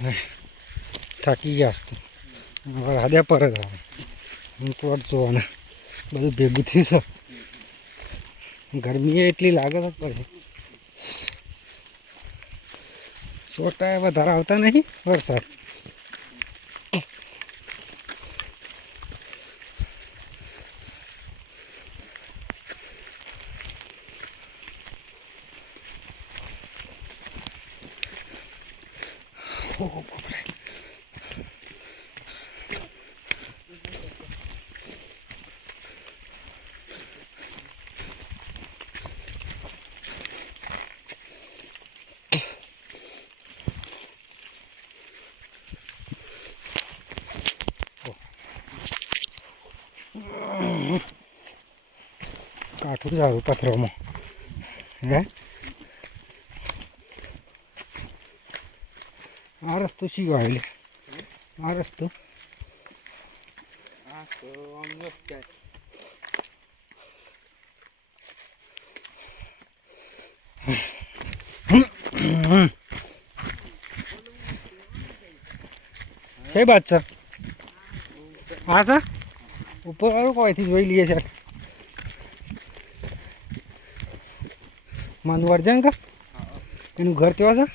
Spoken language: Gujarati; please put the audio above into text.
થાકી ગયા હશે હવે રાધ્યા પર જ આવે મૂકવાટ જોવાના બધું ભેગું થયું છે ગરમી એટલી લાગે છે પડે સોટા વધારે આવતા નહીં વરસાદ કાઠું સારું પથરોમાં હે આ રસ્તો શીખો આવેલો આ રસ્તો કઈ બાત છે હા સર ઉપર વાળું કોઈથી જોઈ લઈએ સર માનવર્જન કા એનું ઘર કેવા છે